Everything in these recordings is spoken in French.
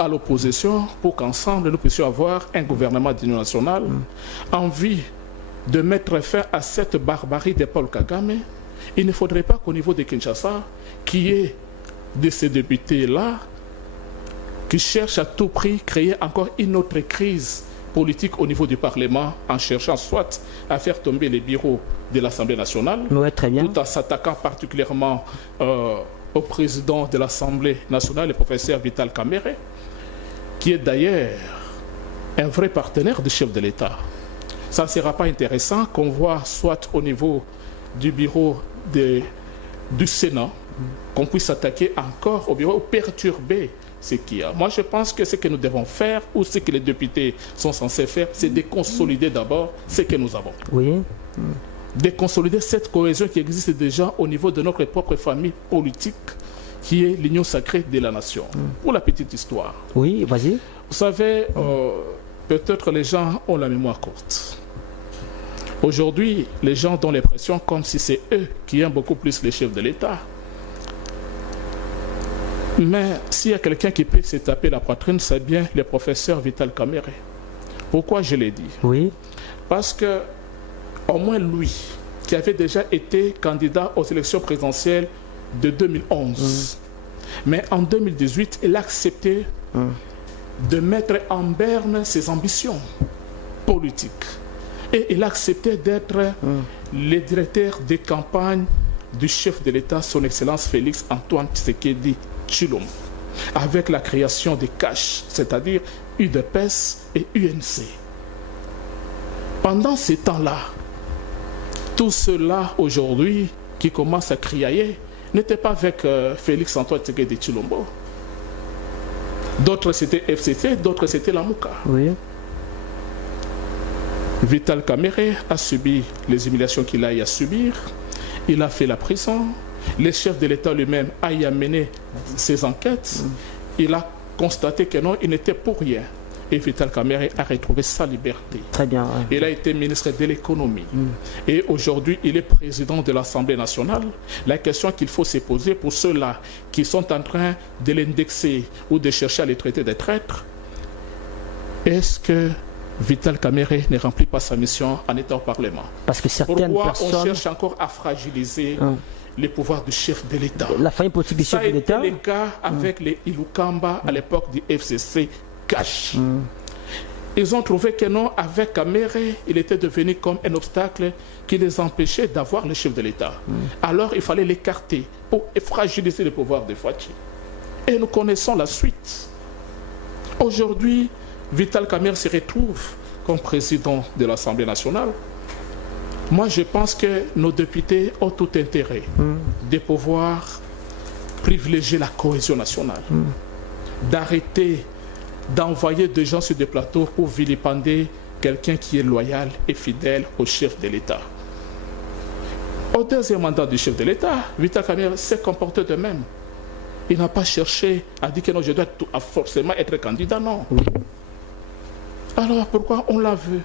à l'opposition pour qu'ensemble nous puissions avoir un gouvernement d'union nationale en vue de mettre fin à cette barbarie de Paul Kagame. Il ne faudrait pas qu'au niveau de Kinshasa, qui est de ces députés-là, qui cherchent à tout prix créer encore une autre crise politique au niveau du Parlement en cherchant soit à faire tomber les bureaux de l'Assemblée nationale, très bien, tout en s'attaquant particulièrement au président de l'Assemblée nationale, le professeur Vital Kamerhe, qui est d'ailleurs un vrai partenaire du chef de l'État. Ça ne sera pas intéressant qu'on voit soit au niveau du bureau du Sénat, qu'on puisse s'attaquer encore au bureau ou perturber ce qu'il y a. Moi, je pense que ce que nous devons faire, ou ce que les députés sont censés faire, c'est de consolider d'abord ce que nous avons. Oui. De consolider cette cohésion qui existe déjà au niveau de notre propre famille politique, qui est l'union sacrée de la nation. Pour la petite histoire. Oui, vas-y. Vous savez, peut-être les gens ont la mémoire courte. Aujourd'hui, les gens ont l'impression comme si c'est eux qui aiment beaucoup plus les chefs de l'État. Mais s'il y a quelqu'un qui peut se taper la poitrine, c'est bien le professeur Vital Kamerhe. Pourquoi je l'ai dit? Oui. Parce que, au moins lui, qui avait déjà été candidat aux élections présidentielles de 2011, mais en 2018, il a accepté de mettre en berne ses ambitions politiques. Et il a accepté d'être le directeur des campagnes du chef de l'État, son Excellence Félix Antoine Tshisekedi Tshilombo, avec la création des CACH, c'est-à-dire UDPS et UNC. Pendant ces temps-là, tout cela aujourd'hui qui commence à criailler n'était pas avec Félix Antoine Tshisekedi Tshilombo. D'autres c'était FCC, d'autres c'était la Mouka. Oui. Vital Kamerhe a subi les humiliations qu'il a eu à subir. Il a fait la prison. Le chef de l'État lui-même a y amené ses enquêtes. Il a constaté que non, il n'était pour rien. Et Vital Kamerhe a retrouvé sa liberté. Très bien. Ouais. Il a été ministre de l'économie. Et aujourd'hui, il est président de l'Assemblée nationale. La question qu'il faut se poser pour ceux-là qui sont en train de l'indexer ou de chercher à les traiter des traîtres, est-ce que Vital Kamerhe ne remplit pas sa mission en étant au Parlement? Parce que certaines Pourquoi personnes... on cherche encore à fragiliser les pouvoirs du chef de l'État? La famille politique du chef de l'État. Ça a été le cas avec les Ilukamba à l'époque du FCC Cash. Ils ont trouvé que non, avec Kamerhe, il était devenu comme un obstacle qui les empêchait d'avoir le chef de l'État. Alors il fallait l'écarter pour fragiliser le pouvoir de Fachi. Et nous connaissons la suite. Aujourd'hui, Vital Kamerhe se retrouve comme président de l'Assemblée nationale. Moi, je pense que nos députés ont tout intérêt de pouvoir privilégier la cohésion nationale, d'arrêter d'envoyer des gens sur des plateaux pour vilipender quelqu'un qui est loyal et fidèle au chef de l'État. Au deuxième mandat du chef de l'État, Vital Kamerhe s'est comporté de même. Il n'a pas cherché à dire que non, je dois forcément être candidat, non. Alors pourquoi on l'a vu?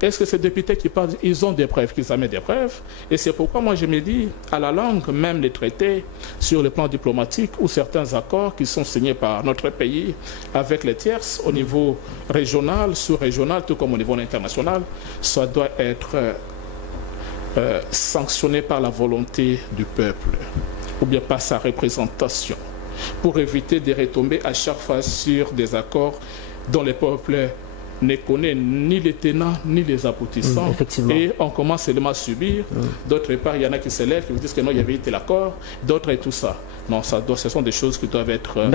Est-ce que ces députés qui parlent, ils ont des preuves, qu'ils amènent des preuves? Et c'est pourquoi moi je me dis, à la langue, même les traités sur le plan diplomatique ou certains accords qui sont signés par notre pays avec les tierces au niveau régional, sous-régional, tout comme au niveau international, ça doit être sanctionné par la volonté du peuple ou bien par sa représentation pour éviter de retomber à chaque fois sur des accords dont le peuple ne connaît ni les tenants ni les aboutissants. Et on commence seulement à subir. D'autre part, il y en a qui se lèvent, qui vous disent que non, il y avait été l'accord, d'autres et tout ça. Non, ce sont des choses qui doivent être